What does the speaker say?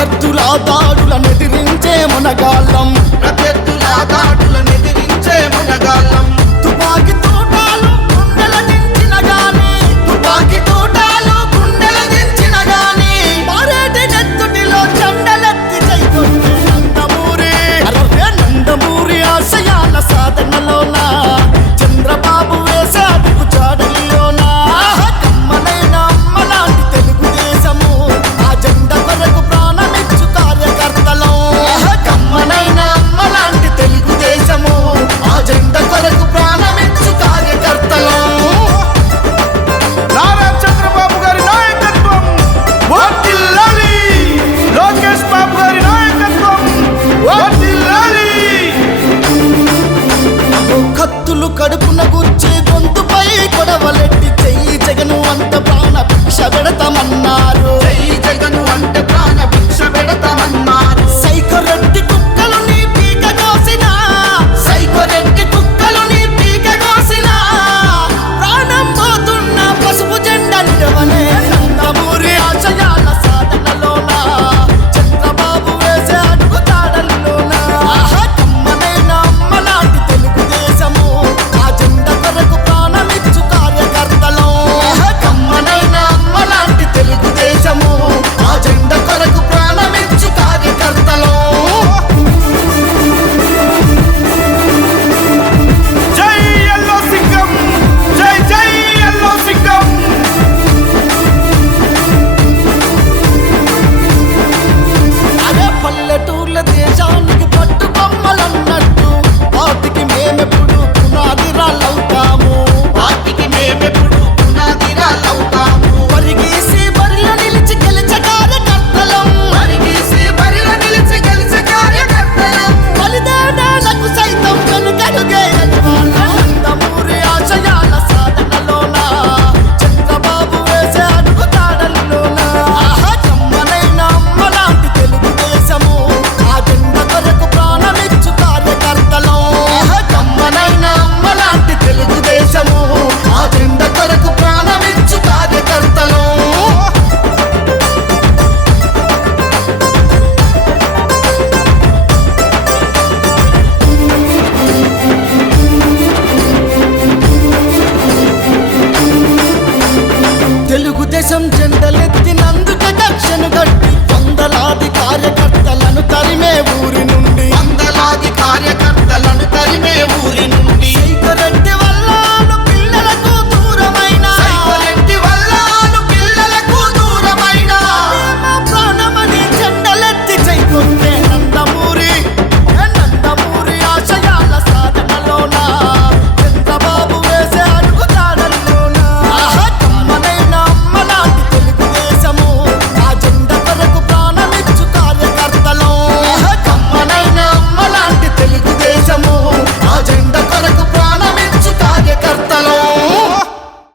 ప్రత్యర్థుల దాడులను ఎదిరించే మునగాళ్ళం, ప్రత్యర్థుల దాడులను ఎదిరించే మునగాళ్ళం. తుపాకి తోటాలు గుండెల దించిన గాని, తుపాకి తోటాలు గుండెల దించిన గాని, పారేటి నెత్తుటిలో జెండలెత్తి జైకొట్టే నందమూరి, అరే నందమూరి ఆశయాల సాధనలోన చంద్రబాబు వేసే అడుగు జాడల్లోన కమ్మనైన అమ్మలాంటి తెలుగుదేశము ఆ జెండ కొరకు ప్రాణమిచ్చు కార్యకర్తలం. కమ్మనైన అమ్మలాంటి తెలుగుదేశము ఆ జెండ కొరకు ప్రాణమిచ్చు కార్యకర్తలం. నారా చంద్రబాబు గారి నాయకత్వం వర్ధిల్లాలి. లోకేష్ బాబు గారి నాయకత్వం వర్ధిల్లాలి. కత్తులు కడుపున గుచ్చి గొంతుపై కొడవలెట్టి చెయ్యి జగను అంత ప్రాణ భిక్ష పెడతామన్నారు. జై జగను అంటే ప్రాణ భిక్ష పెడతామన్నారు.